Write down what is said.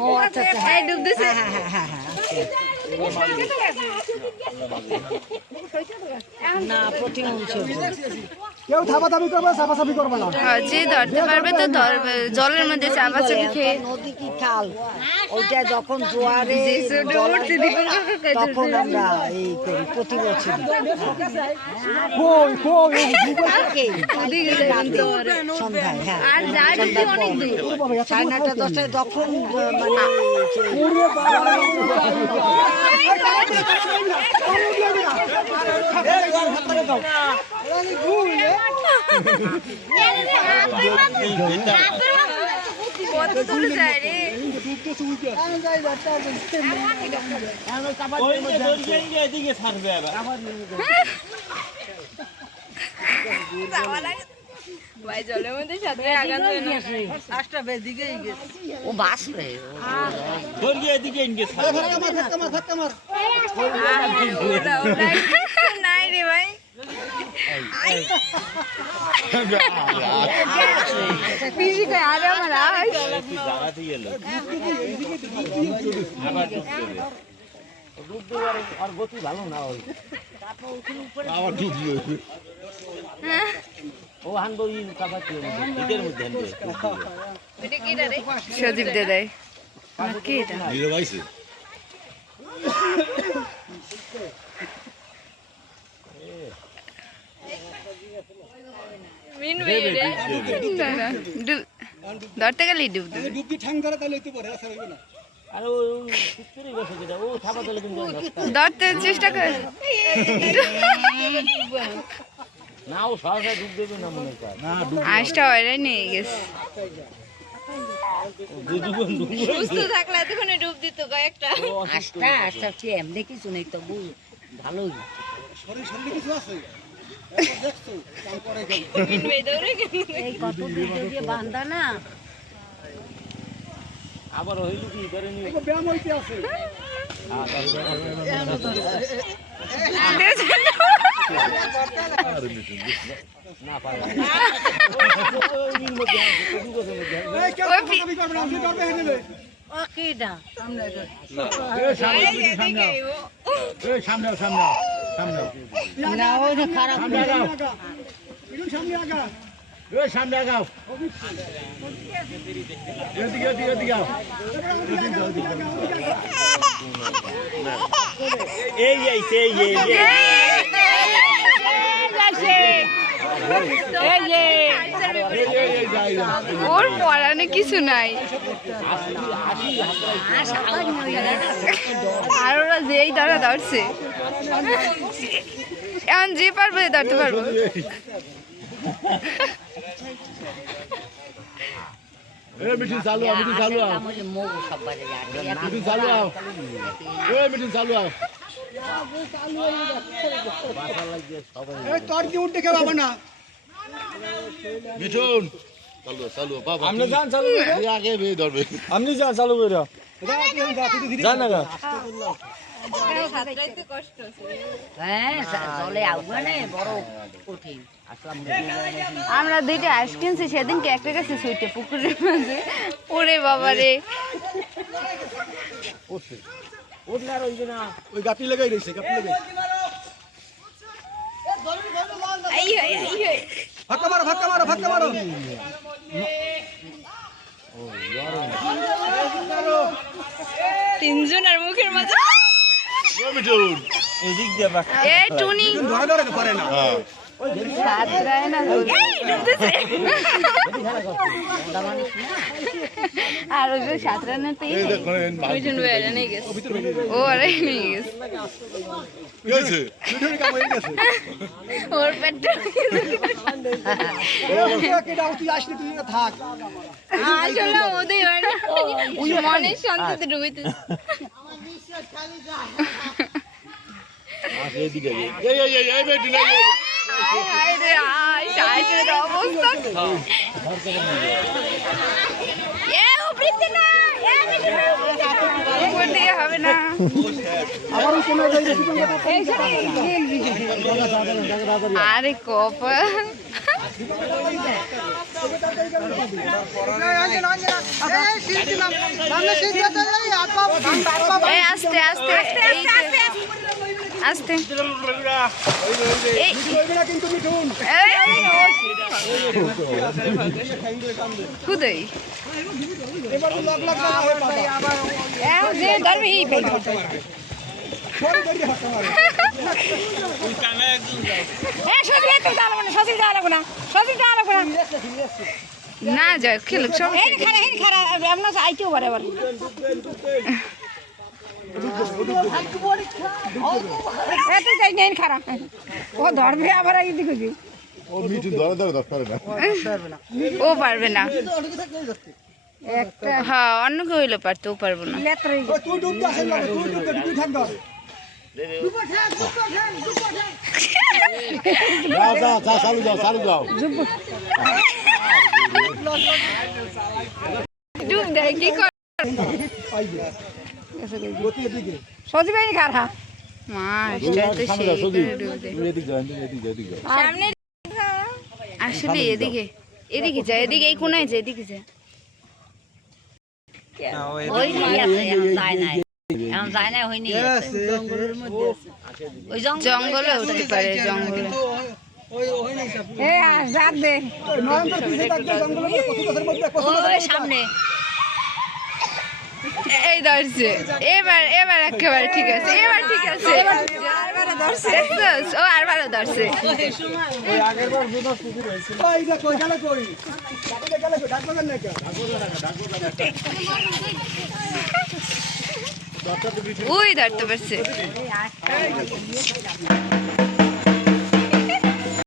ও আচ্ছা আচ্ছা ডুব দিছে না প্রতি কেউ থাপাথাপি করবে চাপাচাপি করবে না যে ধরতে পারবে তো জলের মধ্যে চাপাচাপি খেয়ে নদী কি খাল ওইটা যখন জোয়ারে তখন আমরা এই করি প্রতি বছর সন্ধ্যায় হ্যাঁ সাড়ে 9টা 10টায় তখন মানে কত দূরে যায় রে ভাই জলের মধ্যে সাঁতরে আগান আটটা বেদিকে ও বাস রে দড়িয়ে এদিকে গেছে নাই রে ভাই পিসি কই আরে আমার আই জায়গাতে গেল আবার ডুব দেওয়ার আর গতি ভালো না ওই আবার ডুব দিও ও হানবো ইন কাবাতি এর মধ্যে হানবো এটা কি রে সদীপ দে দেয় কি এটা নিরো ভাইছে মিন বেরে ধরতে গেলে ডুব দিবে ডুব দি ঠ্যাং ধরে তাহলে একটু পরে আসা হইবে না আর ও কুকুরই বসে যেটা ও থাবা তলে কিন্তু ধরতে চেষ্টা করে না ও সহজে ডুব দেবে না মনে হয় না ডুব আইসটা হয়রে নিয়ে গেছে সুস্থ থাকলে এতক্ষণে ডুব দিত কয়েকটা আস্তা কি এমনি কিছু নেই তো ভালোই শরীর শরীর কিছু আছে দেখছো কাম করে গেল এই কত দিয়ে বাঁধা না আবার হইল কি করে নি ব্যায়াম হইতে আছে না পারে সামনে সামনে সামনে না ওই খারাপ সামনে আগা সামনে আগাও এদিকে এদিকে এদিকে এই আইছে ওর পড়ানো কিছু নাই আর ওরা যেই ধরা ধরছে এখন যে পারবো ধরতে পারবো মিটিং চালু মিটিং চালু মিটিং চালু মিটিং চালু তোর কি উঠতে কে বাবা না মিঠুন চালু চালু বাবা আপনি যান চালু করে আগে বে ধরবে আপনি যান চালু করে যান না গা আমরা দুইটা আইস কিনছি সেদিনকে একটা গেছে সুইটে পুকুরের মাঝে ওরে বাবা রে ওই গাপি লাগাই রয়েছে গাপি লাগাই ফাঁকা মারো ফাঁকা মারো ফাঁকা মারো তিনজনের মুখের মাঝে আর সাঁতরা না ও আরে ওর পেটটা থাক আসলে ওদের মনের শান্তিতে ডুবিতে অবস্থা উপর দিয়ে হবে না। আরে কপাল। এই আস্তে আস্তে আস্তে খুদাই না যাক খেলুক সব আইতেও পারে আবার খারাপ ও ধরবে আবার এদিকে ও পারবে না হ্যাঁ অন্য কেউ হইলে পারতো ও পারবো না ডুব দেয় কি কর সজীবাই খারা সামনে আসলে এদিকে এদিকে যায় এদিকে এই কোনায় যায় এদিকে যায় জঙ্গলে উঠতে পারে জঙ্গলে সামনে এই ধরছে এবার এবার একেবারে ঠিক আছে এবার ঠিক আছে ও আরবারও ধরছে ওই ধরতে পারছে